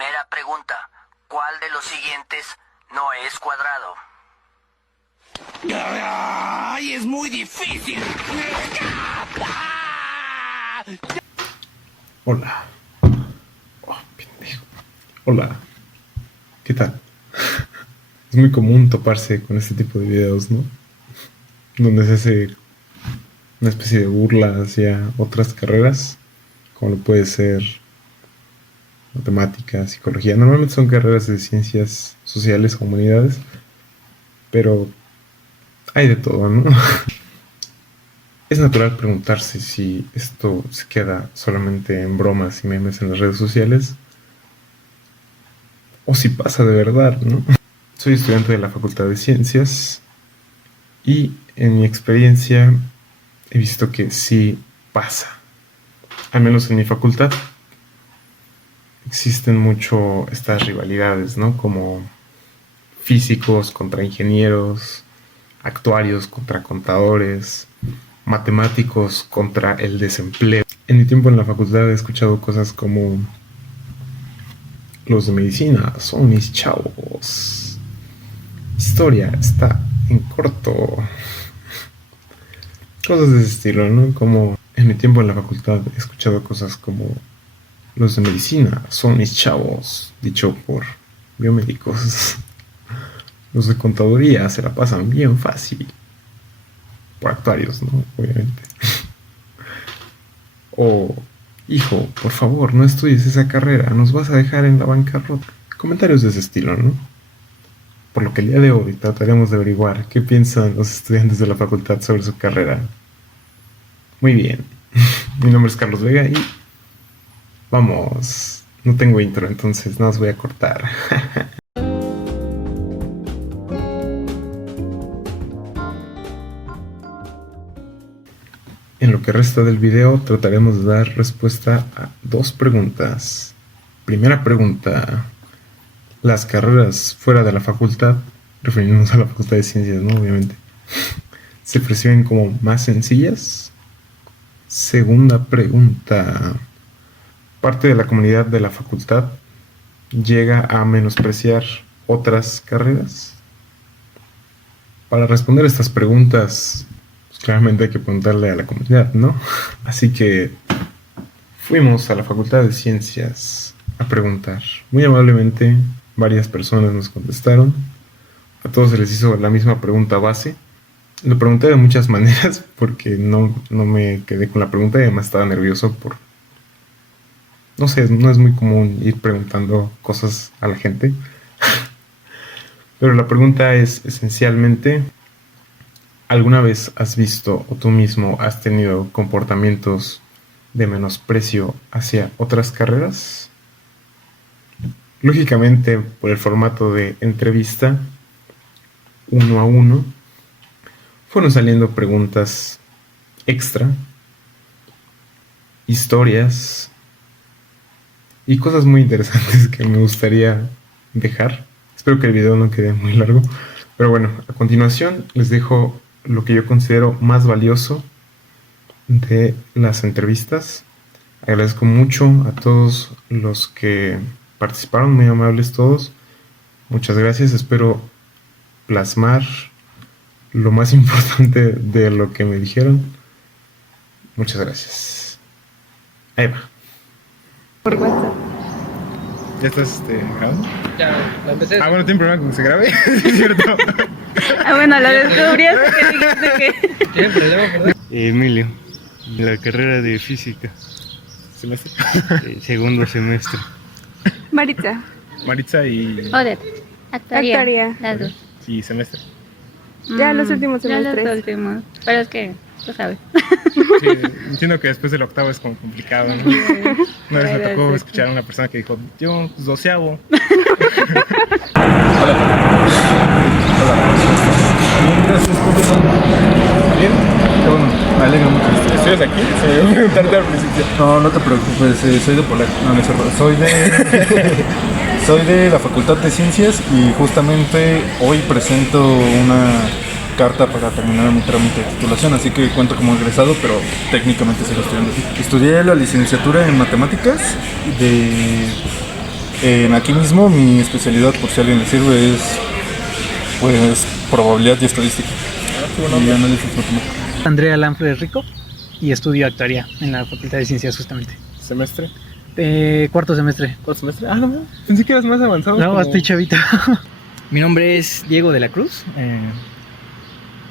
Primera pregunta. ¿Cuál de los siguientes no es cuadrado? ¡Ay, es muy difícil! Hola. Oh, pendejo. Hola. ¿Qué tal? Es muy común toparse con este tipo de videos, ¿no? Donde se hace una especie de burla hacia otras carreras, como lo puede ser matemáticas, psicología. Normalmente son carreras de ciencias sociales o humanidades, pero hay de todo, ¿no? Es natural preguntarse si esto se queda solamente en bromas y memes en las redes sociales o si pasa de verdad, ¿no? Soy estudiante de la Facultad de Ciencias y en mi experiencia he visto que sí pasa. Al menos en mi facultad existen mucho estas rivalidades, ¿no? Como físicos contra ingenieros, actuarios contra contadores, matemáticos contra el desempleo. En mi tiempo en la facultad he escuchado cosas como: los de medicina son mis chavos, historia está en corto, cosas de ese estilo, ¿no? Como en mi tiempo en la facultad he escuchado cosas como: los de medicina son mis chavos, dicho por biomédicos. Los de contaduría se la pasan bien fácil, por actuarios, ¿no? Obviamente. O: hijo, por favor, no estudies esa carrera, nos vas a dejar en la bancarrota. Comentarios de ese estilo, ¿no? Por lo que el día de hoy trataremos de averiguar qué piensan los estudiantes de la facultad sobre su carrera. Muy bien. Mi nombre es Carlos Vega y vamos. No tengo intro, entonces no os voy a cortar. En lo que resta del video trataremos de dar respuesta a dos preguntas. Primera pregunta: ¿las carreras fuera de la facultad, refiriéndonos a la Facultad de Ciencias, ¿no? Obviamente, se perciben como más sencillas? Segunda pregunta: ¿parte de la comunidad de la facultad llega a menospreciar otras carreras? Para responder estas preguntas, claramente hay que preguntarle a la comunidad, ¿no? Así que fuimos a la Facultad de Ciencias a preguntar. Muy amablemente, varias personas nos contestaron. A todos se les hizo la misma pregunta base. Lo pregunté de muchas maneras porque no me quedé con la pregunta y además estaba nervioso por... No sé, no es muy común ir preguntando cosas a la gente. Pero la pregunta es esencialmente: ¿alguna vez has visto o tú mismo has tenido comportamientos de menosprecio hacia otras carreras? Lógicamente, por el formato de entrevista, 1 a 1, fueron saliendo preguntas extra, historias y cosas muy interesantes que me gustaría dejar. Espero que el video no quede muy largo. Pero bueno, a continuación les dejo lo que yo considero más valioso de las entrevistas. Agradezco mucho a todos los que participaron, muy amables todos. Muchas gracias. Espero plasmar lo más importante de lo que me dijeron. Muchas gracias. Ahí va. Por WhatsApp. ¿Ya estás grabando? Ya, la empecé. Ah, bueno, ¿tiene problema con que se grabe? ¿Es cierto? Ah, bueno, lo descubrí hasta que dijiste que... ¿Tiene problema, verdad? Emilio, la carrera de física, ¿Semestre? segundo semestre. Maritza. Maritza y... Odette, actuaría. Actuaría. Las dos. y semestre. Ya los últimos Ya los semestres. últimos. Pero es que, tú sabes. Sí, entiendo que después del octavo es como complicado, ¿no? Una vez me tocó escuchar a una persona que dijo: yo, pues, 12avo. ¿Bien? Qué bueno, me alegra mucho. ¿Estudias aquí? Se me iba a preguntarte al principio. No, no te preocupes, soy de Polaco. No, no es cierto. Soy de la Facultad de Ciencias y justamente hoy presento una carta para terminar mi trámite de titulación, así que cuento como egresado, pero técnicamente sigo estudiando aquí. Estudié la licenciatura en matemáticas Aquí mismo mi especialidad, por si a alguien le sirve, es pues probabilidad y estadística. Y análisis matemático. Andrea Lanfres Rico y estudio actuaría en la Facultad de Ciencias justamente. ¿Semestre? Cuarto semestre. ¿Cuarto semestre? Ah, no, pensé que eras más avanzado. No, como- estoy chavito. Mi nombre es Diego de la Cruz.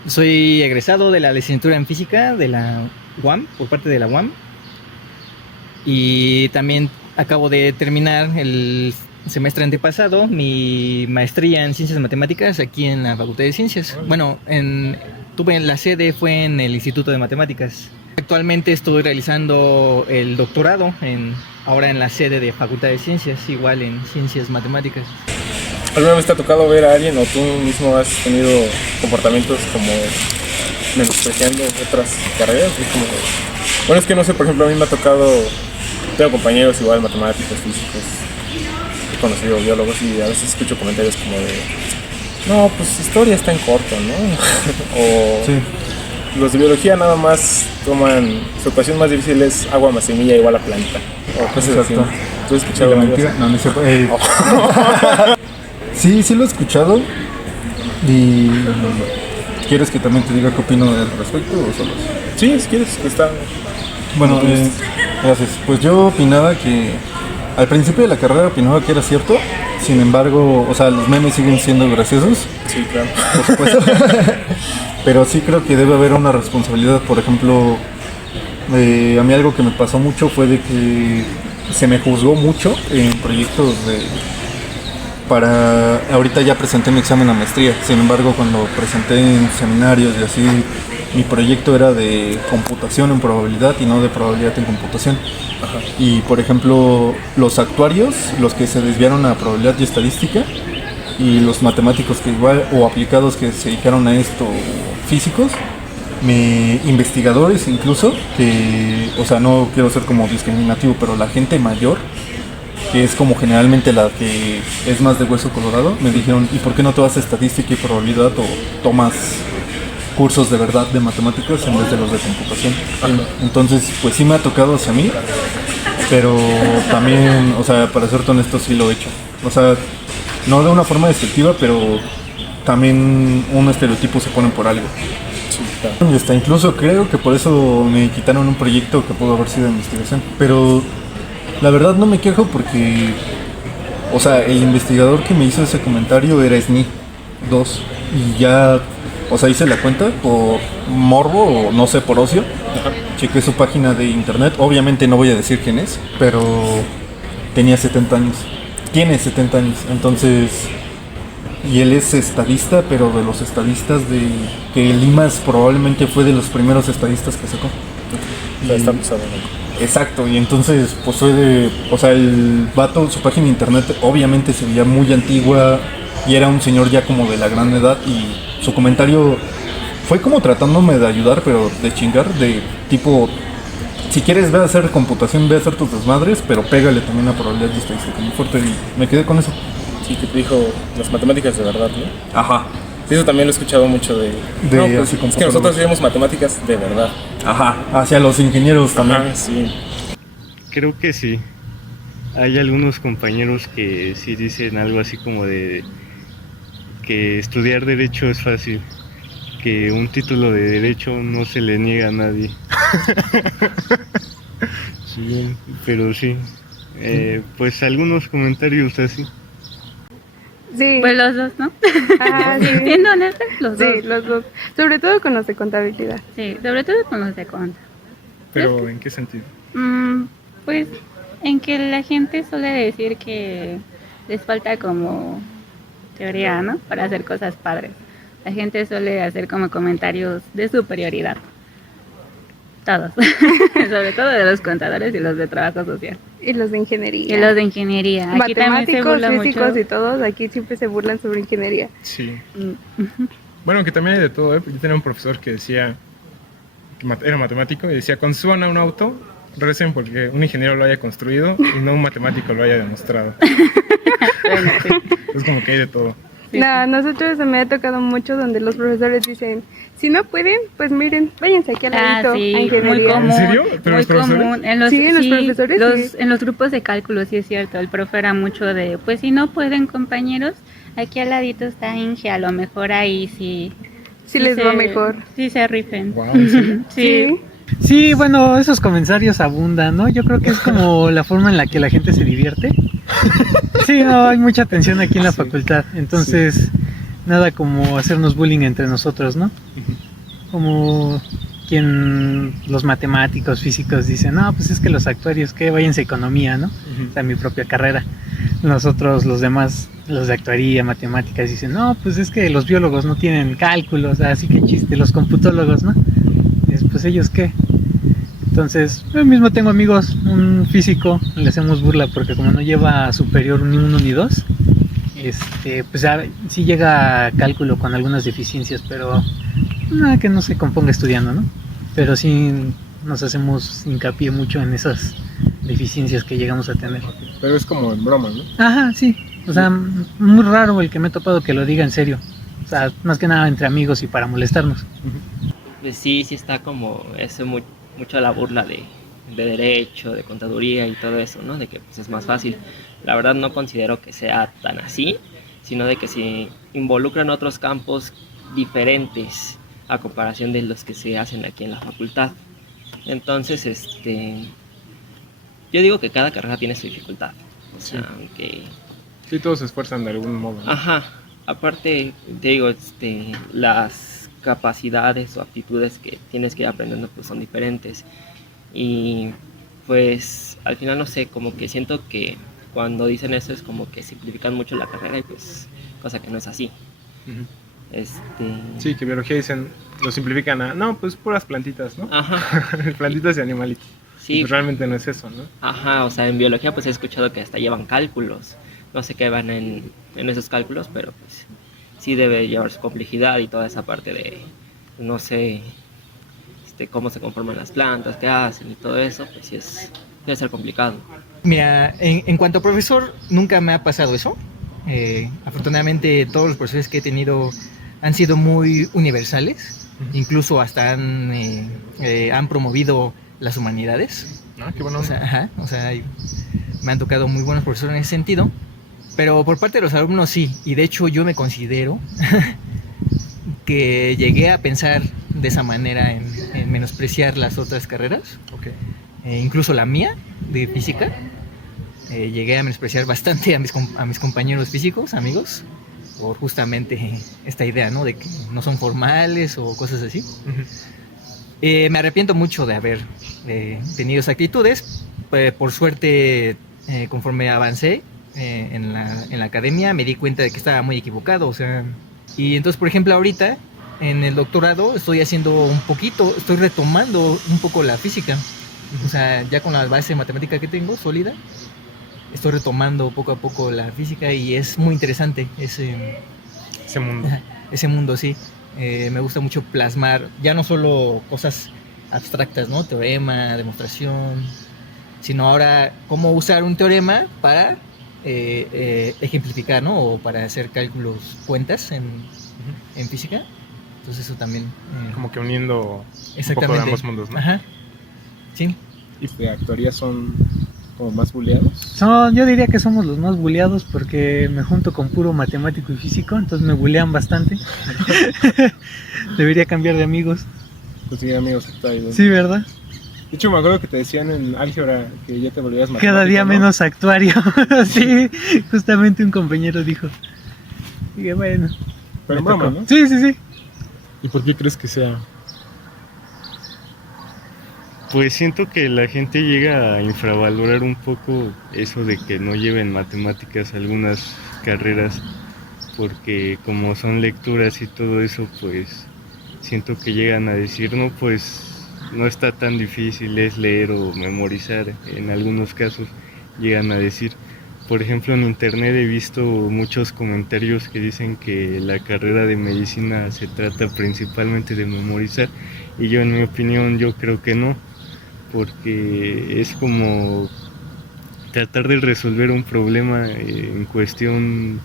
Soy egresado de la licenciatura en física de la UAM, por parte de la UAM. Y también acabo de terminar el semestre antepasado mi maestría en ciencias matemáticas aquí en la Facultad de Ciencias. Bueno, tuve la sede fue en el Instituto de Matemáticas. Actualmente estoy realizando el doctorado ahora en la sede de Facultad de Ciencias, igual en ciencias matemáticas. ¿Alguna vez te ha tocado ver a alguien o tú mismo has tenido comportamientos como menospreciando otras carreras? Es como, bueno, es que no sé, por ejemplo, a mí me ha tocado, tengo compañeros igual, matemáticos, físicos, he conocido biólogos y a veces escucho comentarios como de, no, pues historia está en corto, ¿no? O Sí. los de biología nada más toman, su ecuación más difícil es agua más semilla igual a planta, o cosas así. Exacto. ¿Tú has ¿Y escuchado la algo mentira? así? No, no es cierto. Sí lo he escuchado. ¿Y quieres que también te diga qué opino al respecto o solo? Sí, si quieres, que está... Bueno, gracias. Pues yo opinaba que al principio de la carrera opinaba que era cierto. Sin embargo, o sea, los memes siguen siendo graciosos, Sí, claro. por supuesto. Pero sí creo que debe haber una responsabilidad. Por ejemplo, a mí algo que me pasó mucho fue de que se me juzgó mucho en proyectos ahorita ya presenté mi examen a maestría. Sin embargo, cuando presenté en seminarios y así, mi proyecto era de computación en probabilidad y no de probabilidad en computación. Y por ejemplo, los actuarios, los que se desviaron a probabilidad y estadística, y los matemáticos que igual, o aplicados que se dedicaron a esto, físicos, investigadores incluso, que, o sea, no quiero ser como discriminativo, pero la gente mayor, que es como generalmente la que es más de hueso colorado, me dijeron, ¿y por qué no te vas a estadística y probabilidad o tomas cursos de verdad de matemáticas en vez de los de computación? Entonces, pues sí me ha tocado hacia mí, pero también, o sea, para serte honesto, sí lo he hecho. O sea, no de una forma despectiva, pero también un estereotipo se pone por algo. Y hasta incluso creo que por eso me quitaron un proyecto que pudo haber sido de investigación. Pero la verdad no me quejo porque, o sea, el investigador que me hizo ese comentario era SNI 2 y ya, o sea, hice la cuenta por morbo o no sé, por ocio. Chequé su página de internet, obviamente no voy a decir quién es, pero tenía 70 años. Tiene 70 años, entonces, y él es estadista, pero de los estadistas que Limas probablemente fue de los primeros estadistas que sacó. O sea, está pesado, ¿no? Exacto, y entonces pues fue o sea, el vato, su página de internet obviamente se veía muy antigua y era un señor ya como de la gran edad y su comentario fue como tratándome de ayudar, pero de chingar, de tipo, si quieres ve a hacer computación, ve a hacer tus desmadres, pero pégale también a probabilidad y estadística muy fuerte y me quedé con eso. Sí, que te dijo las matemáticas de verdad, ¿no? Ajá. Sí, eso también lo he escuchado mucho de no, pues, así como es que nosotros vemos matemáticas de verdad. Ajá, hacia los ingenieros también. Ajá, sí. Creo que sí. Hay algunos compañeros que sí dicen algo así como de que estudiar derecho es fácil, que un título de derecho no se le niega a nadie. Sí, pero sí. Pues algunos comentarios así. Sí. Pues los dos, ¿no? Ah, sí. Siendo honestos, los Sí, dos. los dos. Sobre todo con los de contabilidad. Sí, sobre todo con los de conta. Pero ¿en qué sentido? Pues en que la gente suele decir que les falta como teoría, ¿no? Para hacer cosas padres. La gente suele hacer como comentarios de superioridad. Todos. Sobre todo de los contadores y los de trabajo social. Y los de ingeniería. Y los de ingeniería. Aquí también se Matemáticos, burla físicos mucho. y todos, aquí siempre se burlan sobre ingeniería. Sí. Bueno, que también hay de todo, ¿eh? Yo tenía un profesor que decía, era matemático, y decía, cuando suban a un auto, recen porque un ingeniero lo haya construido y no un matemático lo haya demostrado. Bueno, sí. Es como que hay de todo. Sí, No, nosotros me ha tocado mucho donde los profesores dicen, si no pueden, pues miren, váyanse aquí al ladito sí, a muy ingeniería. común. ¿En serio? ¿Pero Muy los profesores? común. En los, Sí, en los sí, profesores, sí. en los grupos de cálculo, sí es cierto. El profe era mucho de, pues si no pueden, compañeros, aquí al ladito está Inge, a lo mejor ahí sí. Sí les va mejor. Sí se rifen. Wow, ¿en serio? Sí. Sí, bueno, esos comentarios abundan, ¿no? Yo creo que es como la forma en la que la gente se divierte. Sí, no, hay mucha tensión aquí en la facultad, entonces nada como hacernos bullying entre nosotros, ¿no? Como quien los matemáticos, físicos dicen, no, pues es que los actuarios, que váyanse a economía, ¿no? O sea, mi propia carrera. Nosotros, los demás, los de actuaría, matemáticas, dicen, no, pues es que los biólogos no tienen cálculos, así que chiste, los computólogos, ¿no? Pues ellos qué. Entonces, yo mismo tengo amigos, un físico, le hacemos burla porque como no lleva superior ni uno ni dos, pues ya, sí llega a cálculo con algunas deficiencias, pero nada que no se componga estudiando, ¿no? Pero sí nos hacemos hincapié mucho en esas deficiencias que llegamos a tener. Pero es como en broma, ¿no? Ajá, sí. O sea, muy raro el que me he topado que lo diga en serio. O sea, más que nada entre amigos y para molestarnos. Pues sí está como eso mucho la burla de derecho, de contaduría y todo eso, ¿no? De que pues, es más fácil. La verdad no considero que sea tan así, sino de que se involucran otros campos diferentes a comparación de los que se hacen aquí en la facultad. Entonces, yo digo que cada carrera tiene su dificultad. O sea, aunque... Sí, todos se esfuerzan de algún modo, ¿no? Ajá. Aparte, te digo, las capacidades o aptitudes que tienes que ir aprendiendo pues son diferentes. Y pues al final no sé, como que siento que cuando dicen eso es como que simplifican mucho la carrera y pues cosa que no es así. Sí, que biología dicen, lo simplifican a, no, pues puras plantitas, ¿no? Ajá. Plantitas y animalitos. Sí. Y pues realmente no es eso, ¿no? Ajá, o sea, en biología pues he escuchado que hasta llevan cálculos. No sé qué van en esos cálculos, pero pues sí debe llevar su complejidad y toda esa parte de, no sé, cómo se conforman las plantas, qué hacen y todo eso, pues sí debe ser complicado. Mira, en cuanto a profesor, nunca me ha pasado eso. Afortunadamente todos los profesores que he tenido han sido muy universales, incluso hasta han promovido las humanidades. Ah, qué bueno. O sea, me han tocado muy buenos profesores en ese sentido. Pero por parte de los alumnos sí, y de hecho yo me considero que llegué a pensar de esa manera en menospreciar las otras carreras, incluso la mía de física. Llegué a menospreciar bastante a mis compañeros físicos, amigos, por justamente esta idea, ¿no? De que no son formales o cosas así. Me arrepiento mucho de haber tenido esas actitudes. Por suerte, conforme avancé en la academia, me di cuenta de que estaba muy equivocado. O sea, y entonces, por ejemplo, ahorita en el doctorado estoy retomando un poco la física. O sea, ya con la base matemática que tengo sólida, estoy retomando poco a poco la física y es muy interesante ese mundo. Ese mundo, sí. Me gusta mucho plasmar ya no solo cosas abstractas, ¿no? Teorema, demostración, sino ahora cómo usar un teorema para ejemplificar, ¿no? O para hacer cálculos, cuentas en física. Entonces eso también... como que uniendo exactamente. Un poco de ambos mundos, ¿no? Ajá. Sí. ¿Y de actuaría son como más buleados? Yo diría que somos los más buleados porque me junto con puro matemático y físico, entonces me bulean bastante. Debería cambiar de amigos. Conseguir amigos actuarios. Sí, ¿verdad? De hecho, me acuerdo que te decían en álgebra que ya te volvías matemático. Cada día ¿no? menos actuario. Sí, justamente un compañero dijo. Dije, bueno. Pero en broma, ¿no? Sí, sí, sí. ¿Y por qué crees que sea? Pues siento que la gente llega a infravalorar un poco eso de que no lleven matemáticas algunas carreras, porque como son lecturas y todo eso, pues siento que llegan a decir, no, pues no está tan difícil, es leer o memorizar. En algunos casos llegan a decir. Por ejemplo, en internet he visto muchos comentarios que dicen que la carrera de medicina se trata principalmente de memorizar, y yo, en mi opinión, yo creo que no, porque es como tratar de resolver un problema en cuestión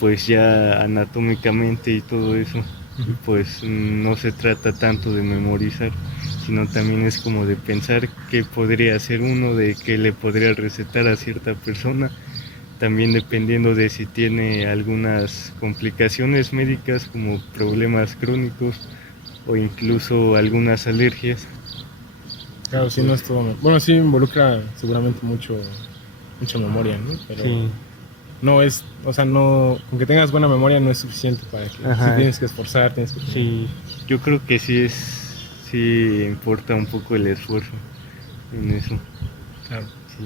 pues ya anatómicamente y todo eso, pues no se trata tanto de memorizar, sino también es como de pensar qué podría hacer uno, de qué le podría recetar a cierta persona, también dependiendo de si tiene algunas complicaciones médicas como problemas crónicos o incluso algunas alergias. Claro, sí, no es todo. Bueno, sí involucra seguramente mucha memoria, ¿no? Pero Sí. no es, o sea, no, aunque tengas buena memoria no es suficiente para que Ajá. sí tienes que esforzar, tienes que... Sí, yo creo que sí importa un poco el esfuerzo en eso. Claro. Sí.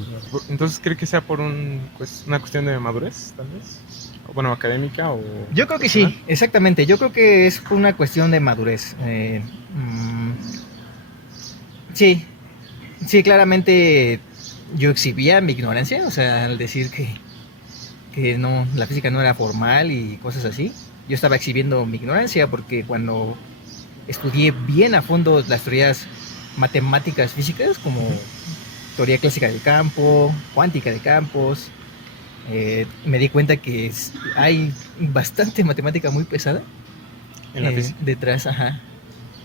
Entonces, ¿cree que sea por una cuestión de madurez, tal vez? O, bueno, académica o... Yo creo que sí, exactamente. Yo creo que es una cuestión de madurez. Sí, sí, claramente yo exhibía mi ignorancia, o sea, al decir que no, la física no era formal y cosas así. Yo estaba exhibiendo mi ignorancia porque cuando estudié bien a fondo las teorías matemáticas físicas, como teoría clásica del campo, cuántica de campos, me di cuenta que hay bastante matemática muy pesada En la física. detrás, ajá.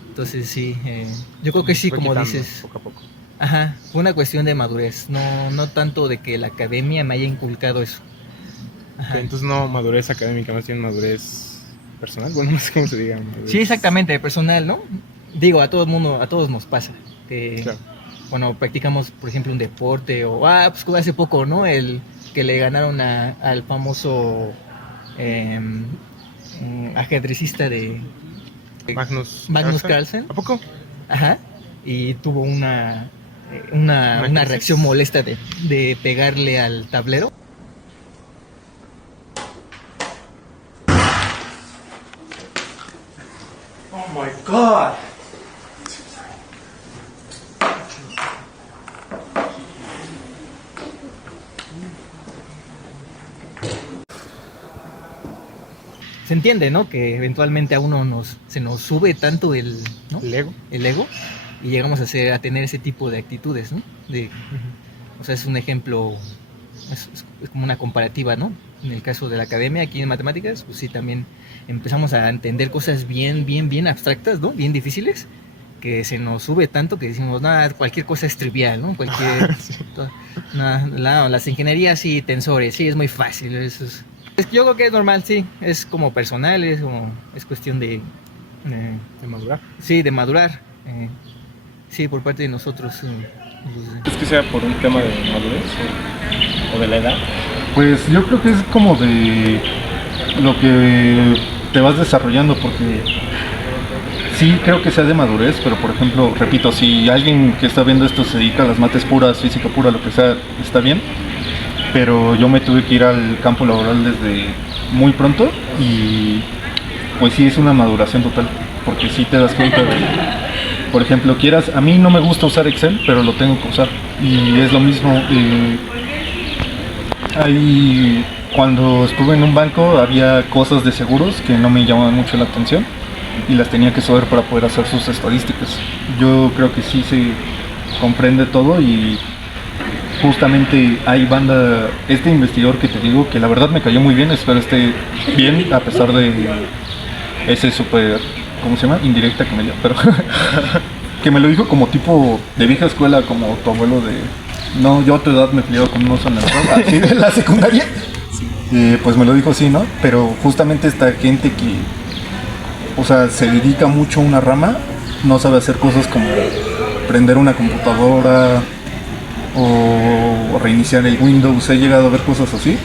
Entonces sí, yo creo que sí, Fue como quitando dices, poco a poco. ajá, fue una cuestión de madurez, no tanto de que la academia me haya inculcado eso. Ajá. Ok, entonces no madurez académica, más bien madurez personal, bueno, no sé cómo se diga. Madurez. Sí, exactamente, personal, ¿no? Digo, a todo mundo, a todos nos pasa que Claro. cuando practicamos, por ejemplo, un deporte o, pues hace poco, ¿no? El que le ganaron al famoso ajedrecista de Magnus Carlsen. ¿A poco? Ajá. Y tuvo una crisis. reacción molesta de pegarle al tablero. Oh my god. Se entiende, ¿no? Que eventualmente a uno se nos sube tanto el ego y llegamos a tener ese tipo de actitudes, ¿no? O sea, es un ejemplo, es como una comparativa, ¿no? En el caso de la academia, aquí en matemáticas, pues sí, también empezamos a entender cosas bien abstractas, ¿no? Bien difíciles, que se nos sube tanto que decimos, nada, cualquier cosa es trivial, ¿no? Las ingenierías sí, tensores, sí, es muy fácil, eso es... Yo creo que es normal, sí, es como personal, es cuestión de madurar. Sí, de madurar, sí, por parte de nosotros. ¿Es que sea por un tema de madurez o de la edad? Pues yo creo que es como de lo que te vas desarrollando, porque sí creo que sea de madurez, pero por ejemplo, repito, si alguien que está viendo esto se dedica a las mates puras, física pura, lo que sea, está bien, pero yo me tuve que ir al campo laboral desde muy pronto y pues sí es una maduración total, porque sí te das cuenta de, por ejemplo, a mí no me gusta usar Excel, pero lo tengo que usar y es lo mismo. Cuando estuve en un banco había cosas de seguros que no me llamaban mucho la atención y las tenía que saber para poder hacer sus estadísticas. Yo creo que sí se comprende todo y justamente hay banda, este investigador que te digo, que la verdad me cayó muy bien, espero esté bien a pesar de ese súper, ¿cómo se llama? Indirecta que me dio, pero que me lo dijo como tipo de vieja escuela, como tu abuelo de, no, yo a tu edad me peleaba con unos en así de la secundaria, pues me lo dijo así, ¿no? Pero justamente esta gente que, o sea, se dedica mucho a una rama, no sabe hacer cosas como prender una computadora o reiniciar el Windows. He llegado a ver cosas así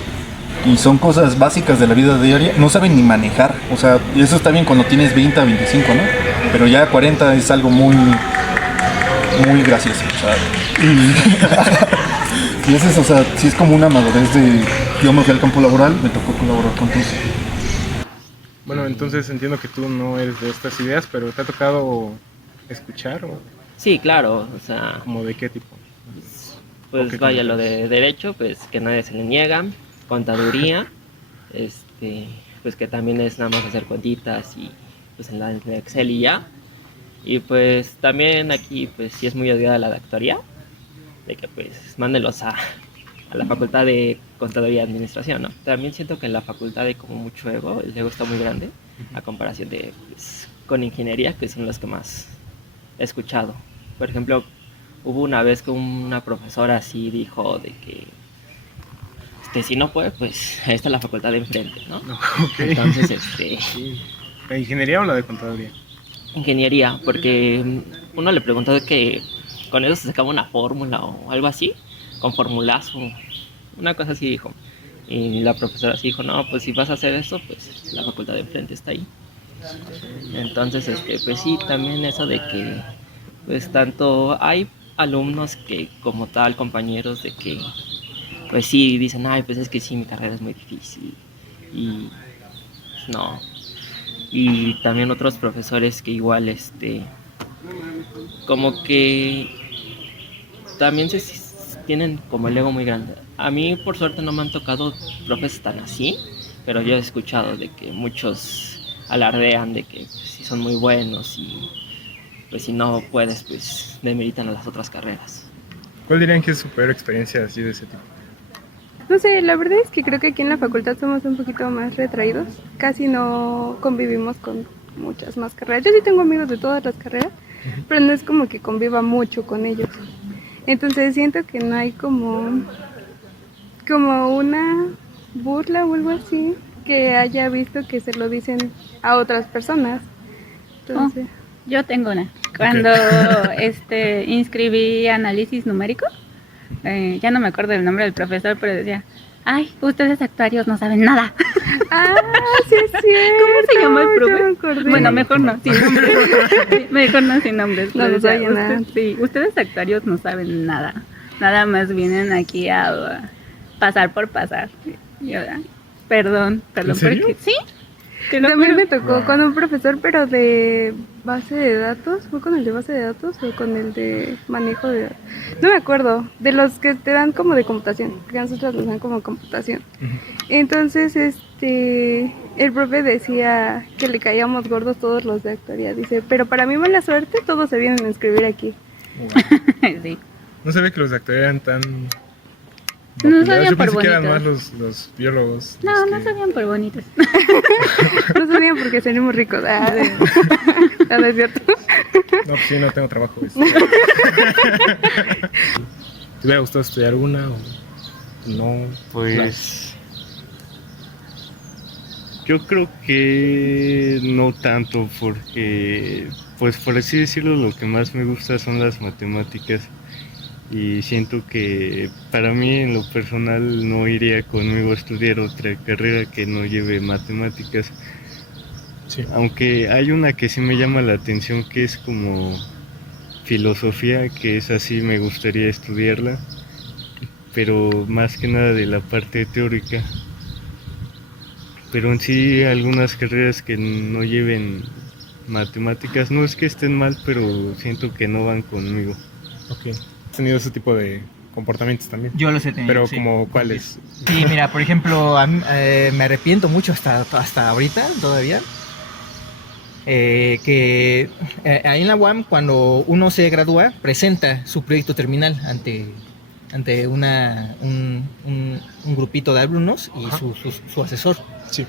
y son cosas básicas de la vida diaria, no saben ni manejar, o sea, y eso está bien cuando tienes 20 a 25, ¿no? Pero ya 40 es algo muy gracioso, o sea, y eso es, o sea, sí es como una madurez de, yo me fui al campo laboral, me tocó colaborar con todos. Bueno, entonces entiendo que tú no eres de estas ideas, pero ¿te ha tocado escuchar o...? Sí, claro, o sea... ¿Como de qué tipo? Pues vaya, lo de derecho, pues que nadie se le niega, contaduría, pues que también es nada más hacer cuentitas y pues en la Excel y ya. Y pues también aquí pues sí es muy odiada la de actuaría, de que pues mándenlos a la facultad de Contaduría y Administración, ¿no? También siento que en la facultad hay como mucho ego, el ego está muy grande a comparación de pues, con ingeniería, que son las que más he escuchado. Por ejemplo, hubo una vez que una profesora así dijo de que si no puede, pues ahí está la facultad de enfrente, ¿no? Okay. Entonces, ¿La ingeniería o la de contaduría? Ingeniería, porque uno le preguntó que con eso se sacaba una fórmula o algo así, con formulazo, una cosa así dijo. Y la profesora así dijo, no, pues si vas a hacer eso, pues la facultad de enfrente está ahí. Entonces, pues sí, también eso de que, pues tanto hay alumnos que como tal, compañeros de que, pues sí, dicen, ay, pues es que sí, mi carrera es muy difícil. Y no. Y también otros profesores que igual, como que también tienen como el ego muy grande. A mí, por suerte, no me han tocado profes tan así, pero yo he escuchado de que muchos alardean de que pues, sí son muy buenos y pues si no puedes, pues demeritan a las otras carreras. ¿Cuál dirían que es su peor experiencia así de ese tipo? No sé, la verdad es que creo que aquí en la facultad somos un poquito más retraídos. Casi no convivimos con muchas más carreras. Yo sí tengo amigos de todas las carreras, pero no es como que conviva mucho con ellos. Entonces siento que no hay como una burla o algo así que haya visto que se lo dicen a otras personas. Entonces, yo tengo una. Cuando inscribí análisis numérico, ya no me acuerdo del nombre del profesor, pero decía, ay, ustedes actuarios no saben nada. Ah, sí es cierto. ¿Cómo se llama el profe? Yo me acordé. Bueno, mejor no, sin nombres. Mejor no sin nombres. No, Pero no sabía nada. Sí, ustedes actuarios no saben nada. Nada más vienen aquí a pasar por pasar. Y ahora, perdón. ¿En serio? Porque, sí. También me tocó con un profesor, pero de base de datos. ¿Fue con el de base de datos o con el de manejo de datos? No me acuerdo. De los que te dan como de computación. Porque a nosotros nos dan como computación. Entonces, el profe decía que le caíamos gordos todos los de actuaría. Dice, pero para mi mala suerte, todos se vienen a inscribir aquí. Wow. Sí. No sabía que los de actuaría eran tan... No sabían Yo por pensé que eran bonitos. más los biólogos. No, no sabían por bonitos. No sabían porque seríamos ricos. No es cierto. No, pues sí, no tengo trabajo. ¿Te hubiera gustado estudiar una o no? Pues yo creo que no tanto, porque pues por así decirlo, lo que más me gusta son las matemáticas. Y siento que para mí en lo personal no iría conmigo a estudiar otra carrera que no lleve matemáticas. Sí. Aunque hay una que sí me llama la atención, que es como filosofía, que es así, me gustaría estudiarla, pero más que nada de la parte teórica. Pero en sí algunas carreras que no lleven matemáticas, no es que estén mal, pero siento que no van conmigo. Ok. ¿Has tenido ese tipo de comportamientos también? Yo los he tenido. Pero sí. como ¿cuáles? Sí, mira, por ejemplo, me arrepiento mucho hasta ahorita todavía. Que ahí en la UAM, cuando uno se gradúa, presenta su proyecto terminal ante un grupito de alumnos y su asesor. Sí.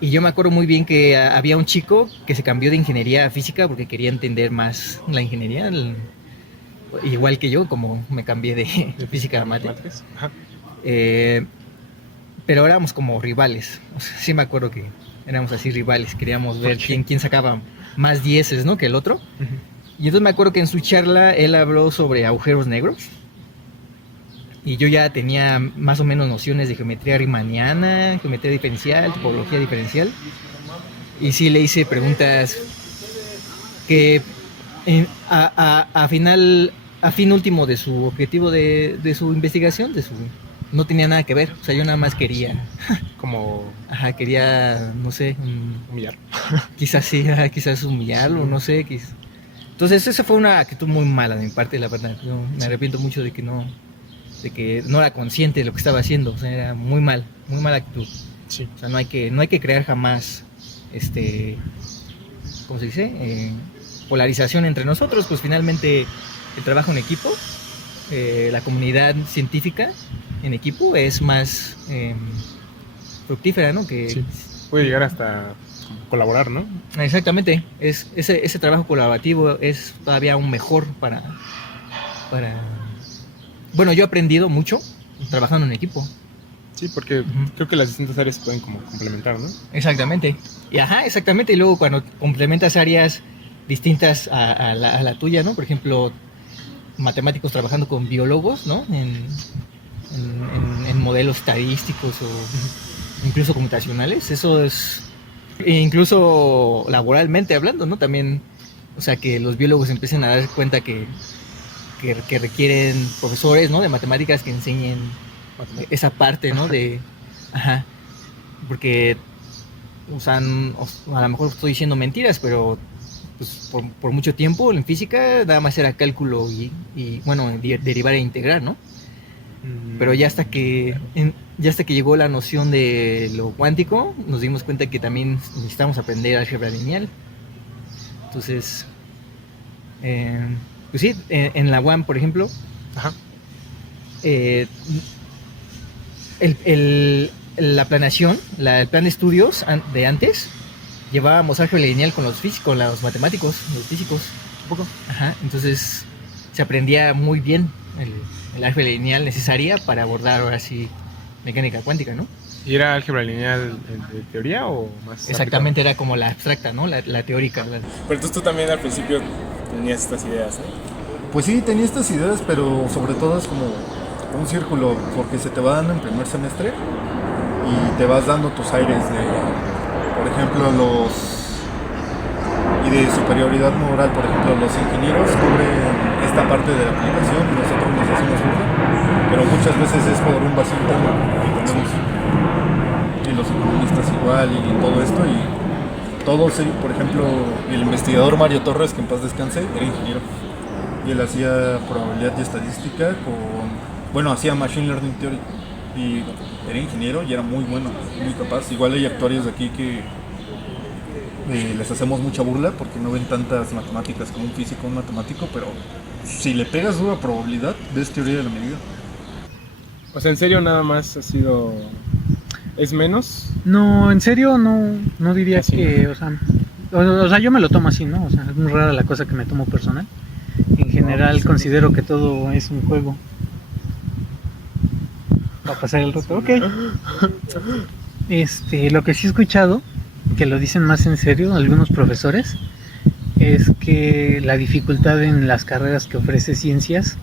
Y yo me acuerdo muy bien que había un chico que se cambió de ingeniería a física porque quería entender más la ingeniería, igual que yo, como me cambié de física a matemáticas. Pero éramos como rivales. O sea, sí me acuerdo que éramos así rivales, queríamos ver quién sacaba más dieces, ¿no?, que el otro. Y entonces me acuerdo que en su charla él habló sobre agujeros negros. Y yo ya tenía más o menos nociones de geometría riemanniana, geometría diferencial, topología diferencial. Y sí le hice preguntas que a fin último de su objetivo de su investigación, no tenía nada que ver. O sea, yo nada más quería como... quería, no sé... humillar. Quizás sí, quizás humillarlo, no sé. Entonces esa fue una actitud muy mala de mi parte, la verdad. Yo me arrepiento mucho de que no era consciente de lo que estaba haciendo. O sea, era muy mala actitud. Sí. O sea, no hay que crear jamás, ¿cómo se dice? Polarización entre nosotros. Pues finalmente el trabajo en equipo, la comunidad científica, en equipo es más fructífera, ¿no? Que Sí. Puede llegar hasta colaborar, ¿no? exactamente, ese trabajo colaborativo es todavía aún mejor para... Bueno, yo he aprendido mucho trabajando en equipo. Sí, porque creo que las distintas áreas se pueden como complementar, ¿no? Exactamente. Exactamente. Y luego cuando complementas áreas distintas a la tuya, ¿no? Por ejemplo, matemáticos trabajando con biólogos, ¿no? En modelos estadísticos o incluso computacionales. Eso es... e incluso laboralmente hablando, ¿no? También, o sea, que los biólogos empiecen a darse cuenta que requieren profesores, ¿no? De matemáticas que enseñen esa parte, ¿no? Porque, o sea, a lo mejor estoy diciendo mentiras, pero pues, por mucho tiempo en física nada más era cálculo y bueno, derivar e integrar, ¿no? Pero ya hasta que llegó la noción de lo cuántico, nos dimos cuenta que también necesitamos aprender álgebra lineal. Entonces, pues sí, en la UAM, por ejemplo, la planeación, el plan de estudios de antes, llevábamos álgebra lineal con los matemáticos, los físicos. ¿Un poco? Entonces se aprendía muy bien el álgebra lineal necesaria para abordar ahora sí mecánica cuántica, ¿no? ¿Y era álgebra lineal de teoría o más? Exactamente, era como la abstracta, ¿no? La teórica. Pero entonces tú también al principio tenías estas ideas, ¿no? Pues sí, tenía estas ideas, pero sobre todo es como un círculo, porque se te va dando en primer semestre y te vas dando tus aires de, por ejemplo, y de superioridad moral. Por ejemplo, los ingenieros cubren esta parte de la aplicación y nosotros nos hacemos burla, pero muchas veces es por un vacío interno que tenemos, y los economistas igual y todo esto, y todos, por ejemplo, el investigador Mario Torres, que en paz descanse, era ingeniero y él hacía probabilidad y estadística hacía machine learning theory y era ingeniero y era muy bueno, muy capaz. Igual hay actuarios de aquí que les hacemos mucha burla porque no ven tantas matemáticas como un físico o un matemático, pero si le pegas duro a probabilidad, ves teoría de la medida. O sea, ¿en serio nada más ha sido... ¿Es menos? No, en serio no diría que... O sea, yo me lo tomo así, ¿no? O sea, es muy rara la cosa que me tomo personal. En general considero que todo es un juego. Va a pasar el rato, ok. Lo que sí he escuchado, que lo dicen más en serio algunos profesores, es que la dificultad en las carreras que ofrece ciencias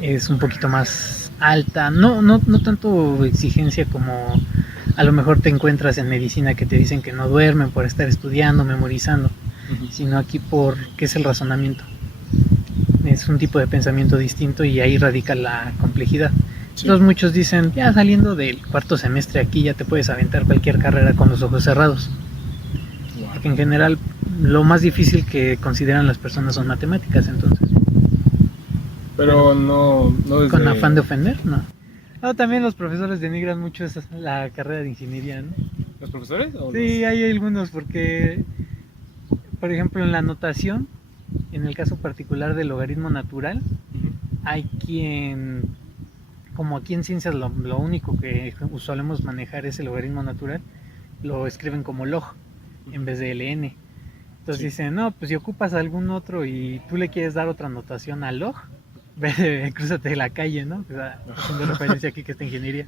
es un poquito más alta. No tanto exigencia como a lo mejor te encuentras en medicina, que te dicen que no duermen por estar estudiando, memorizando, sino aquí por qué es el razonamiento. Es un tipo de pensamiento distinto y ahí radica la complejidad. Sí. Entonces muchos dicen, ya saliendo del cuarto semestre aquí ya te puedes aventar cualquier carrera con los ojos cerrados. Wow. Porque en general lo más difícil que consideran las personas son matemáticas, entonces. Pero no desde... ¿Con afán de ofender? No. También los profesores denigran mucho la carrera de ingeniería, ¿no? ¿Los profesores? Sí, hay algunos, porque, por ejemplo, en la notación, en el caso particular del logaritmo natural, hay quien, como aquí en ciencias lo único que solemos manejar es el logaritmo natural, lo escriben como log en vez de ln. Entonces dicen, no, pues si ocupas algún otro y tú le quieres dar otra notación al log, crúzate la calle, ¿no? O sea, haciendo referencia aquí que está ingeniería.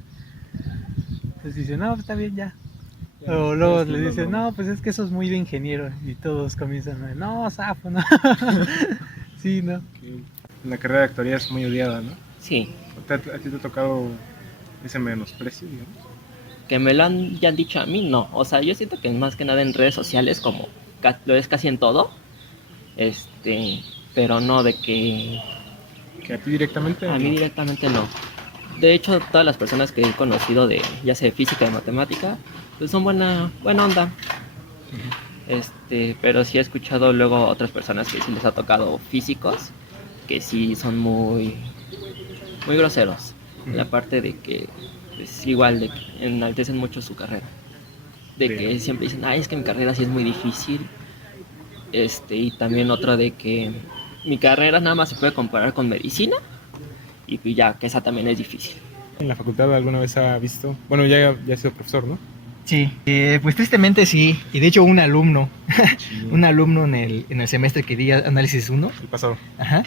Entonces dicen, no, pues está bien ya. O luego le dicen, no, pues es que eso es muy de ingeniero. Y todos comienzan a decir, no, zafo, no. Sí, ¿no? La carrera de actuaría es muy odiada, ¿no? Sí. ¿A ti te ha tocado ese menosprecio, digamos? Que me lo han dicho a mí, no. O sea, yo siento que más que nada en redes sociales, como lo es casi en todo, pero no de que... ¿Que a ti directamente? A mí directamente no. De hecho, todas las personas que he conocido ya sea de física, de matemática, pues son buena onda. Pero sí he escuchado luego otras personas que sí les ha tocado físicos, que sí son muy groseros. La parte de que, pues igual, de que enaltecen mucho su carrera. De que siempre dicen, es que mi carrera sí es muy difícil. Y también otra de que mi carrera nada más se puede comparar con medicina y ya que esa también es difícil. ¿En la facultad alguna vez ha visto? Bueno, ya ha sido profesor, ¿no? Sí, pues tristemente sí. Y de hecho un alumno, un alumno en el semestre que di análisis 1, El pasado. ajá,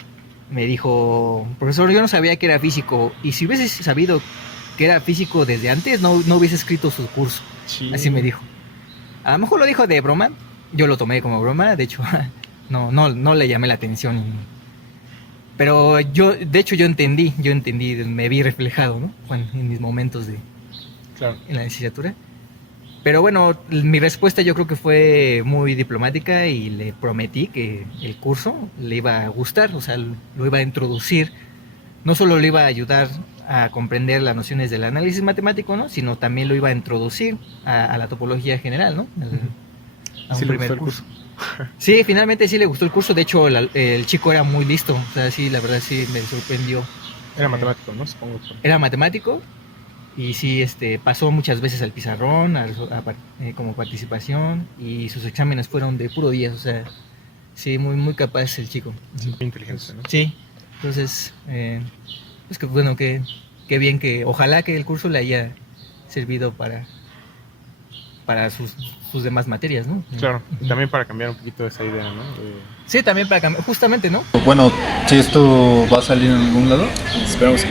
me dijo, profesor, yo no sabía que era físico. Y si hubieses sabido que era físico desde antes, no hubiese escrito su curso. Sí. Así me dijo. A lo mejor lo dijo de broma. Yo lo tomé como broma. De hecho, no le llamé la atención. Pero yo entendí, me vi reflejado, ¿no? Bueno, en mis momentos Claro. en la licenciatura. Pero bueno, mi respuesta yo creo que fue muy diplomática y le prometí que el curso le iba a gustar, o sea, lo iba a introducir. No solo le iba a ayudar a comprender las nociones del análisis matemático, ¿no? Sino también lo iba a introducir a la topología general, ¿no? A un Sí le primer gustó el curso. Sí, finalmente sí le gustó el curso. De hecho, el chico era muy listo. O sea, sí, la verdad sí me sorprendió. Era matemático, ¿no? Supongo. Era matemático y sí, pasó muchas veces al pizarrón, como participación, y sus exámenes fueron de puro 10. O sea, sí, muy, muy capaz el chico. Sí, muy inteligente, ¿no? Sí, entonces, pues que bueno, que bien que, ojalá que el curso le haya servido para sus demás materias, ¿no? Claro, y también para cambiar un poquito esa idea, ¿no? Sí, también para cambiar, justamente, ¿no? Bueno, si esto va a salir en algún lado, Esperamos.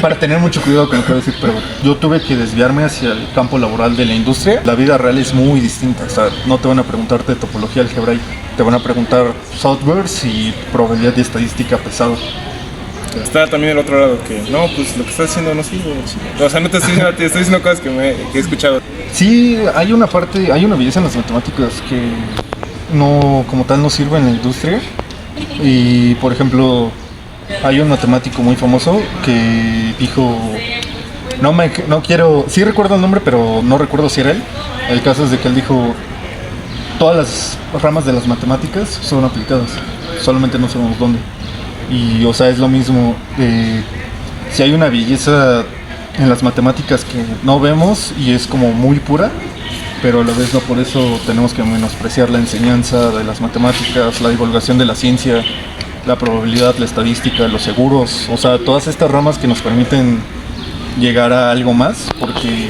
para tener mucho cuidado con lo que voy a decir, pero yo tuve que desviarme hacia el campo laboral de la industria. La vida real es muy distinta, o sea, no te van a preguntar de topología algebraica, te van a preguntar softwares y probabilidad y estadística pesado. Está también el otro lado que, no, pues lo que estás haciendo no sirve. O sea, no te estoy diciendo a ti, estoy diciendo cosas que he escuchado. Sí, hay una belleza en las matemáticas que no, como tal, no sirve en la industria. Y, por ejemplo, hay un matemático muy famoso que dijo, no quiero, sí recuerdo el nombre, pero no recuerdo si era él. El caso es de que él dijo, todas las ramas de las matemáticas son aplicadas, solamente no sabemos dónde. Y, o sea, es lo mismo, si hay una belleza en las matemáticas que no vemos y es como muy pura, pero a la vez no por eso tenemos que menospreciar la enseñanza de las matemáticas, la divulgación de la ciencia, la probabilidad, la estadística, los seguros, o sea, todas estas ramas que nos permiten llegar a algo más, porque,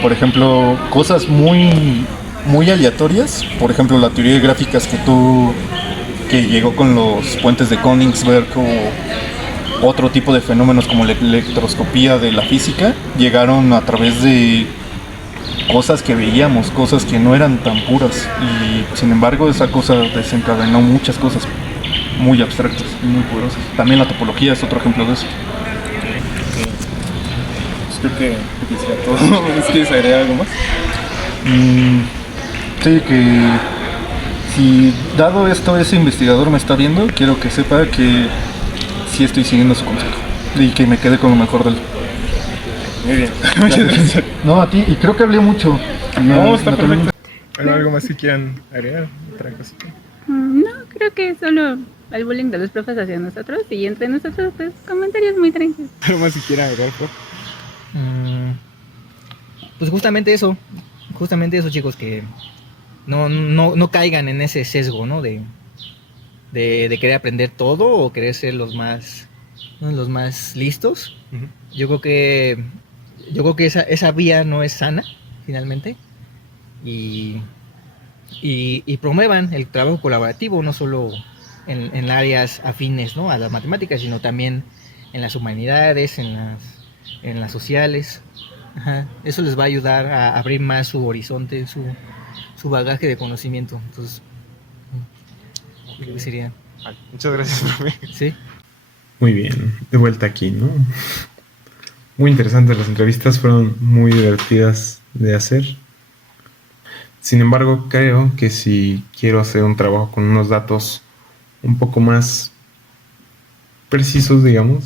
por ejemplo, cosas muy, muy aleatorias, por ejemplo, la teoría de gráficas que llegó con los puentes de Königsberg o otro tipo de fenómenos como la electroscopía de la física, llegaron a través de cosas que veíamos, cosas que no eran tan puras, y sin embargo esa cosa desencadenó muchas cosas muy abstractas y muy poderosas. También la topología es otro ejemplo de eso. Pues creo que sería todo. ¿Quieres agregar algo más? Sí, que si dado esto ese investigador me está viendo, quiero que sepa que sí estoy siguiendo su consejo y que me quede con lo mejor de él. Muy bien. Muchas gracias. No, a ti, y creo que hablé mucho. No, está perfecto. Bueno, algo más que quieran agregar, otra cosita. No, creo que solo el bullying de los profes hacia nosotros y entre nosotros, pues comentarios muy tranquilos. Algo más si quieran agregar, profe. Pues justamente eso, chicos, que no caigan en ese sesgo, ¿no? De querer aprender todo o querer ser los más listos. Uh-huh. Yo creo que esa vía no es sana, finalmente. Y promuevan el trabajo colaborativo, no solo en áreas afines, ¿no?, a las matemáticas, sino también en las humanidades, en las sociales. Ajá. Eso les va a ayudar a abrir más su horizonte, su bagaje de conocimiento. Entonces, creo que sería. Muchas gracias, profe. Sí. Muy bien, de vuelta aquí, ¿no? Muy interesantes las entrevistas, fueron muy divertidas de hacer. Sin embargo, creo que si quiero hacer un trabajo con unos datos un poco más precisos, digamos,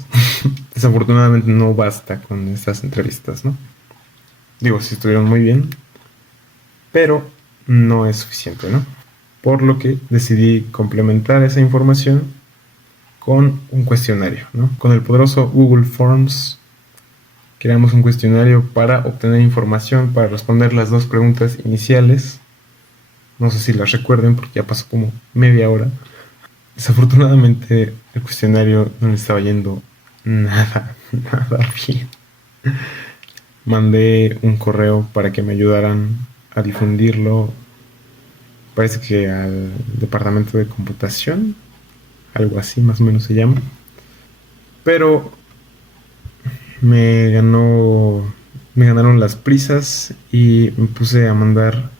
desafortunadamente no basta con estas entrevistas, ¿no? Digo, sí estuvieron muy bien, pero no es suficiente, ¿no? Por lo que decidí complementar esa información con un cuestionario, ¿no? Con el poderoso Google Forms creamos un cuestionario para obtener información, para responder las dos preguntas iniciales. No sé si las recuerden porque ya pasó como media hora. Desafortunadamente el cuestionario no le estaba yendo nada nada bien. Mandé un correo para que me ayudaran a difundirlo. Parece que al departamento de computación, algo así más o menos se llama. Pero me ganaron las prisas y me puse a mandar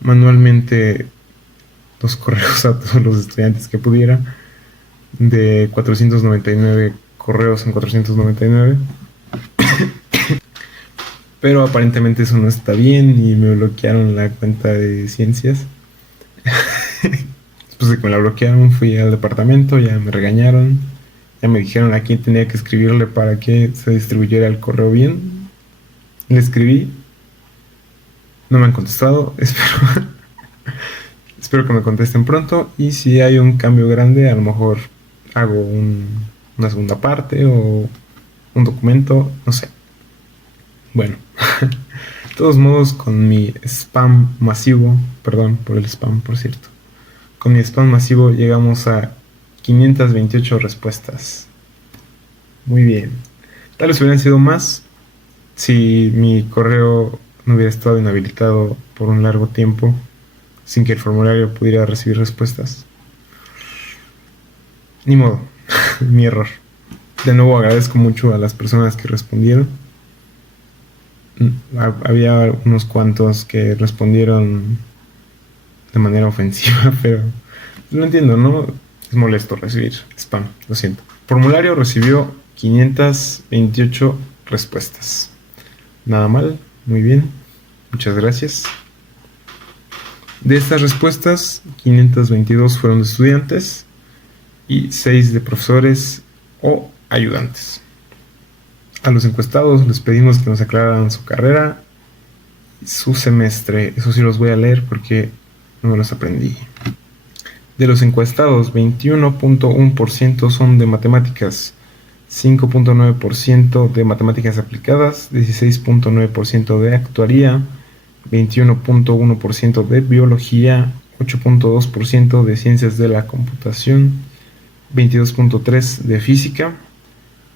manualmente los correos a todos los estudiantes que pudiera, de 499 correos en 499. Pero aparentemente eso no está bien y me bloquearon la cuenta de ciencias. Después de que me la bloquearon, fui al departamento, ya me regañaron, ya me dijeron a quién tenía que escribirle para que se distribuyera el correo bien. Le escribí, no me han contestado, espero que me contesten pronto, y si hay un cambio grande, a lo mejor hago una segunda parte o un documento, no sé. Bueno, de todos modos, con mi spam masivo, perdón por el spam, por cierto, con mi spam masivo llegamos a 528 respuestas. Muy bien. Tal vez hubieran sido más si mi correo no hubiera estado inhabilitado por un largo tiempo sin que el formulario pudiera recibir respuestas. Ni modo, mi error. De nuevo agradezco mucho a las personas que respondieron. Había unos cuantos que respondieron de manera ofensiva, pero lo entiendo, ¿no? Es molesto recibir spam, lo siento. El formulario recibió 528 respuestas. Nada mal, muy bien, muchas gracias. De estas respuestas, 522 fueron de estudiantes y 6 de profesores o ayudantes. A los encuestados les pedimos que nos aclararan su carrera y su semestre. Eso sí los voy a leer porque no me los aprendí. De los encuestados, 21.1% son de matemáticas, 5.9% de matemáticas aplicadas, 16.9% de actuaría, 21.1% de biología, 8.2% de ciencias de la computación, 22.3% de física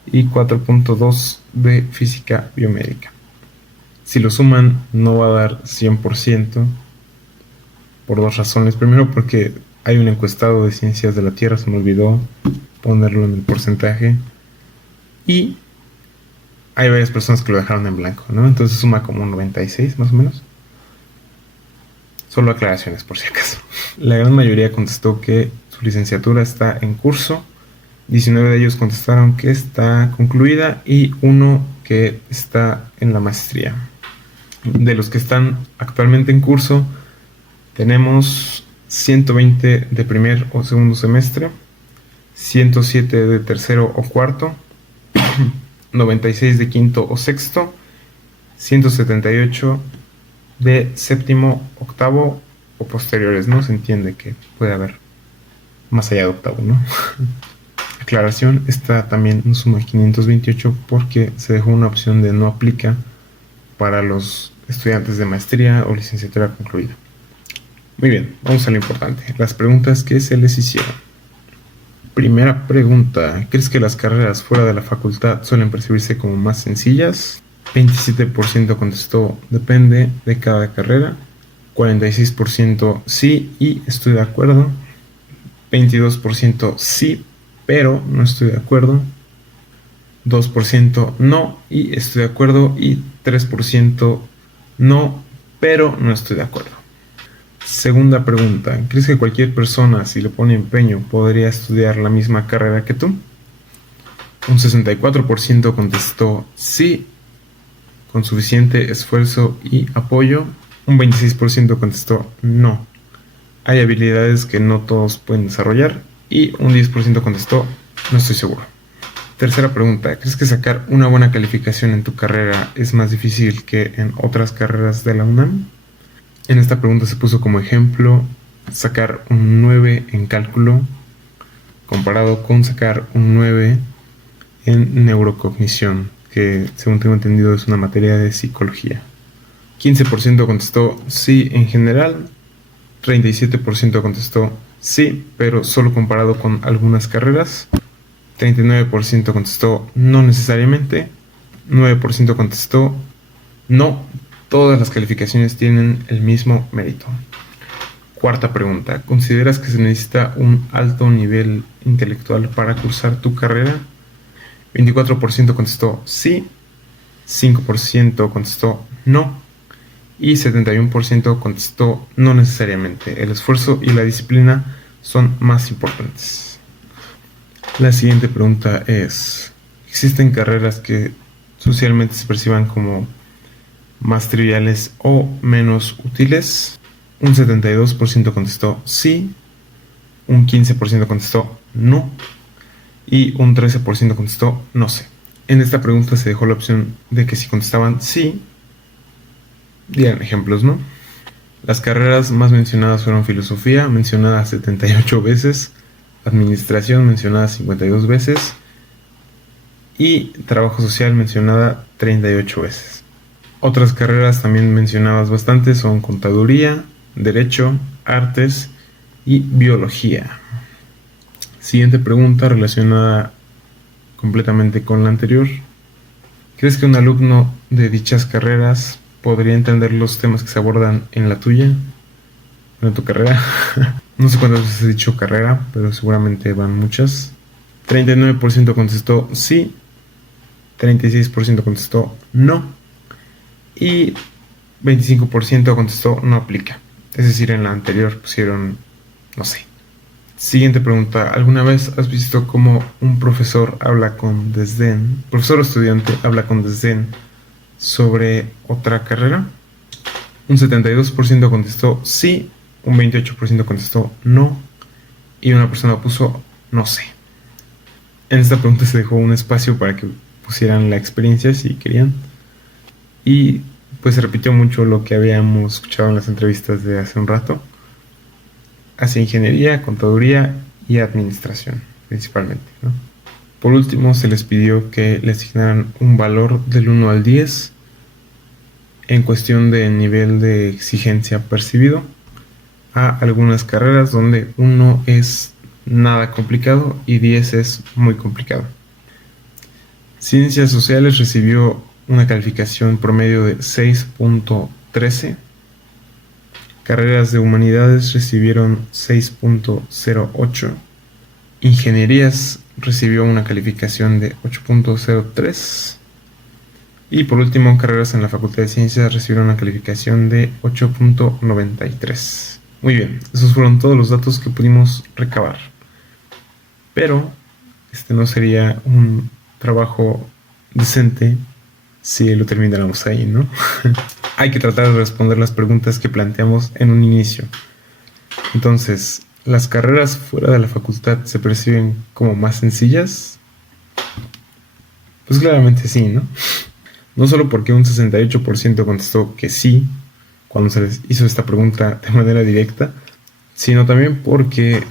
y 4.2% de física biomédica. Si lo suman, no va a dar 100% por dos razones. Primero, porque hay un encuestado de ciencias de la Tierra, se me olvidó ponerlo en el porcentaje, y hay varias personas que lo dejaron en blanco, ¿no? Entonces suma como un 96 más o menos. Solo aclaraciones por si acaso. La gran mayoría contestó que su licenciatura está en curso. 19 de ellos contestaron que está concluida y uno que está en la maestría. De los que están actualmente en curso, tenemos 120 de primer o segundo semestre, 107 de tercero o cuarto, 96 de quinto o sexto, 178 de séptimo, octavo o posteriores, ¿no? Se entiende que puede haber más allá de octavo, ¿no? Aclaración, esta también nos suma 528 porque se dejó una opción de no aplica para los estudiantes de maestría o licenciatura concluida. Muy bien, vamos a lo importante, las preguntas que se les hicieron. Primera pregunta, ¿crees que las carreras fuera de la facultad suelen percibirse como más sencillas? 27% contestó depende de cada carrera, 46% sí y estoy de acuerdo, 22% sí pero no estoy de acuerdo, 2% no y estoy de acuerdo y 3% no pero no estoy de acuerdo. Segunda pregunta, ¿crees que cualquier persona, si le pone empeño, podría estudiar la misma carrera que tú? Un 64% contestó sí, con suficiente esfuerzo y apoyo. Un 26% contestó no, hay habilidades que no todos pueden desarrollar. Y un 10% contestó no estoy seguro. Tercera pregunta, ¿crees que sacar una buena calificación en tu carrera es más difícil que en otras carreras de la UNAM? En esta pregunta se puso como ejemplo sacar un 9 en cálculo comparado con sacar un 9 en neurocognición, que según tengo entendido es una materia de psicología. 15% contestó sí en general, 37% contestó sí, pero solo comparado con algunas carreras. 39% contestó no necesariamente, 9% contestó no, todas las calificaciones tienen el mismo mérito. Cuarta pregunta, ¿consideras que se necesita un alto nivel intelectual para cursar tu carrera? 24% contestó sí, 5% contestó no y 71% contestó no necesariamente. El esfuerzo y la disciplina son más importantes. La siguiente pregunta es, ¿existen carreras que socialmente se perciban como más triviales o menos útiles? Un 72% contestó sí, un 15% contestó no y un 13% contestó no sé. En esta pregunta se dejó la opción de que si contestaban sí, dieran ejemplos, ¿no? Las carreras más mencionadas fueron filosofía, mencionada 78 veces, administración, mencionada 52 veces, y trabajo social, mencionada 38 veces. Otras carreras también mencionadas bastante son contaduría, derecho, artes y biología. Siguiente pregunta relacionada completamente con la anterior. ¿Crees que un alumno de dichas carreras podría entender los temas que se abordan en la tuya? En tu carrera. No sé cuántas veces he dicho carrera, pero seguramente van muchas. 39% contestó sí, 36% contestó no y 25% contestó no aplica. Es decir, en la anterior pusieron no sé. Siguiente pregunta. ¿Alguna vez has visto cómo un profesor habla con desdén, profesor o estudiante habla con desdén sobre otra carrera? Un 72% contestó sí, un 28% contestó no y una persona puso no sé. En esta pregunta se dejó un espacio para que pusieran la experiencia si querían y pues se repitió mucho lo que habíamos escuchado en las entrevistas de hace un rato hacia ingeniería, contaduría y administración principalmente, ¿no? Por último se les pidió que le asignaran un valor del 1 al 10 en cuestión de nivel de exigencia percibido a algunas carreras donde 1 es nada complicado y 10 es muy complicado. Ciencias sociales recibió una calificación promedio de 6.13. Carreras de humanidades recibieron 6.08. Ingenierías recibió una calificación de 8.03. Y por último, carreras en la Facultad de Ciencias recibieron una calificación de 8.93. Muy bien, esos fueron todos los datos que pudimos recabar. Pero este no sería un trabajo decente si lo termináramos ahí, ¿no? Hay que tratar de responder las preguntas que planteamos en un inicio. Entonces, ¿las carreras fuera de la facultad se perciben como más sencillas? Pues claramente sí, ¿no? No solo porque un 68% contestó que sí cuando se les hizo esta pregunta de manera directa, sino también porque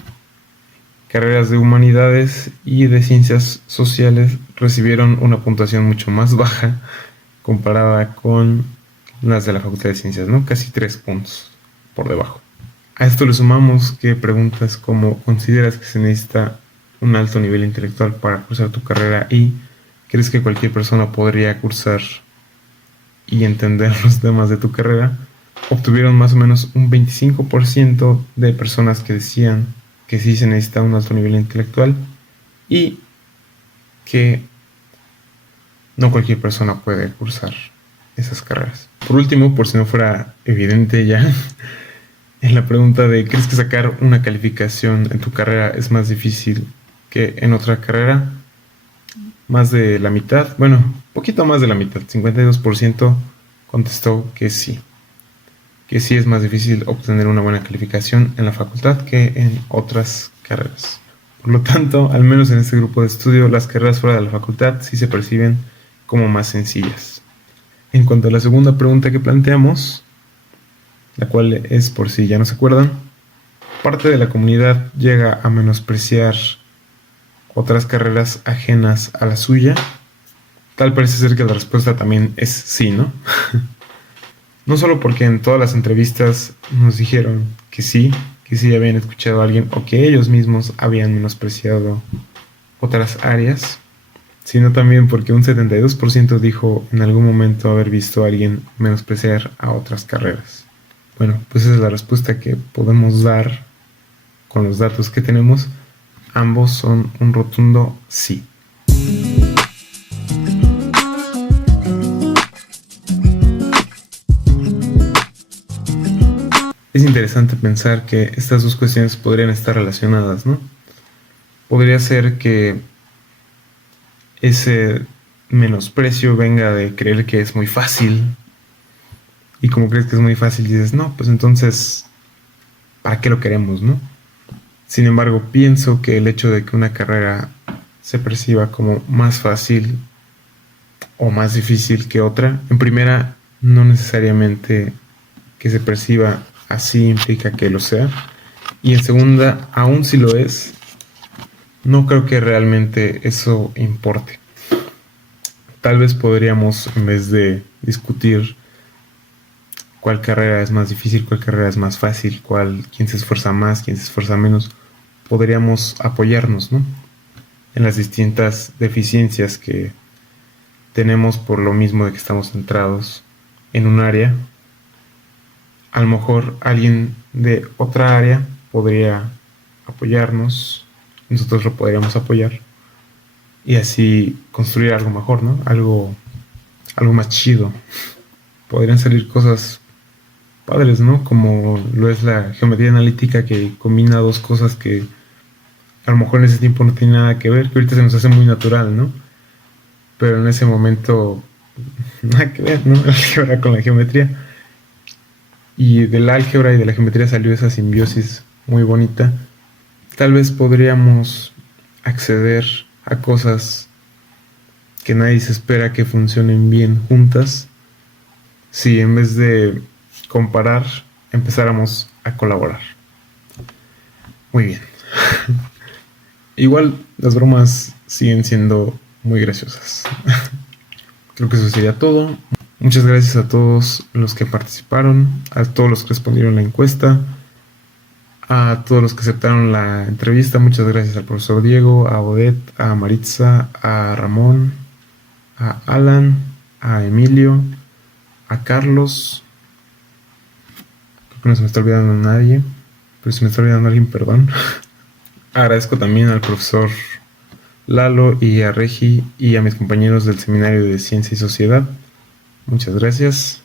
carreras de humanidades y de ciencias sociales recibieron una puntuación mucho más baja comparada con las de la Facultad de Ciencias, ¿no? Casi 3 puntos por debajo. A esto le sumamos que preguntas como ¿consideras que se necesita un alto nivel intelectual para cursar tu carrera? Y ¿crees que cualquier persona podría cursar y entender los temas de tu carrera? Obtuvieron más o menos un 25% de personas que decían que sí se necesita un alto nivel intelectual y que no cualquier persona puede cursar esas carreras. Por último, por si no fuera evidente ya, en la pregunta de ¿crees que sacar una calificación en tu carrera es más difícil que en otra carrera? Más de la mitad, bueno, poquito más de la mitad, 52% contestó que sí es más difícil obtener una buena calificación en la facultad que en otras carreras. Por lo tanto, al menos en este grupo de estudio, las carreras fuera de la facultad sí se perciben como más sencillas. En cuanto a la segunda pregunta que planteamos, la cual es por si ya no se acuerdan, parte de la comunidad llega a menospreciar otras carreras ajenas a la suya. Tal parece ser que la respuesta también es sí, ¿no? No solo porque en todas las entrevistas nos dijeron que sí habían escuchado a alguien o que ellos mismos habían menospreciado otras áreas, sino también porque un 72% dijo en algún momento haber visto a alguien menospreciar a otras carreras. Bueno, pues esa es la respuesta que podemos dar con los datos que tenemos. Ambos son un rotundo sí. Es interesante pensar que estas dos cuestiones podrían estar relacionadas, ¿no? Podría ser que ese menosprecio venga de creer que es muy fácil. Y como crees que es muy fácil, dices, no, pues entonces, ¿para qué lo queremos, no? Sin embargo, pienso que el hecho de que una carrera se perciba como más fácil o más difícil que otra, en primera, no necesariamente que se perciba así implica que lo sea. Y en segunda, aun si lo es, no creo que realmente eso importe. Tal vez podríamos, en vez de discutir cuál carrera es más difícil, cuál carrera es más fácil, quién se esfuerza más, quién se esfuerza menos, podríamos apoyarnos, ¿no? En las distintas deficiencias que tenemos por lo mismo de que estamos centrados en un área. A lo mejor alguien de otra área podría apoyarnos, nosotros lo podríamos apoyar y así construir algo mejor, ¿no? Algo más chido. Podrían salir cosas padres, ¿no? Como lo es la geometría analítica, que combina dos cosas que a lo mejor en ese tiempo no tiene nada que ver, que ahorita se nos hace muy natural, ¿no? Pero en ese momento nada que ver, ¿no? La álgebra con la geometría. Y del álgebra y de la geometría salió esa simbiosis muy bonita. Tal vez podríamos acceder a cosas que nadie se espera que funcionen bien juntas si en vez de comparar empezáramos a colaborar. Muy bien. Igual las bromas siguen siendo muy graciosas. Creo que eso sería todo. Muchas gracias a todos los que participaron, a todos los que respondieron la encuesta, a todos los que aceptaron la entrevista. Muchas gracias al profesor Diego, a Odette, a Maritza, a Ramón, a Alan, a Emilio, a Carlos. Creo que no se me está olvidando a nadie, pero si me está olvidando a alguien, perdón. Agradezco también al profesor Lalo y a Regi y a mis compañeros del Seminario de Ciencia y Sociedad. Muchas gracias.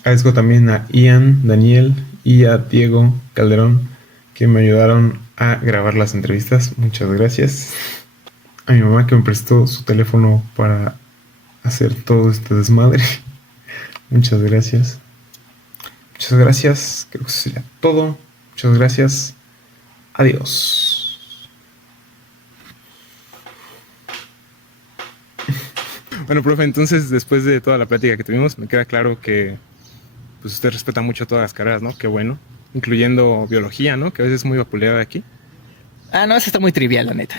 Agradezco también a Ian, Daniel y a Diego Calderón, que me ayudaron a grabar las entrevistas. Muchas gracias. A mi mamá, que me prestó su teléfono para hacer todo este desmadre. Muchas gracias. Muchas gracias. Creo que eso sería todo. Muchas gracias. Adiós. Bueno, profe, entonces después de toda la plática que tuvimos, me queda claro que pues usted respeta mucho todas las carreras, ¿no? Qué bueno. Incluyendo biología, ¿no? Que a veces es muy vapuleada aquí. Ah, no, eso está muy trivial, la neta.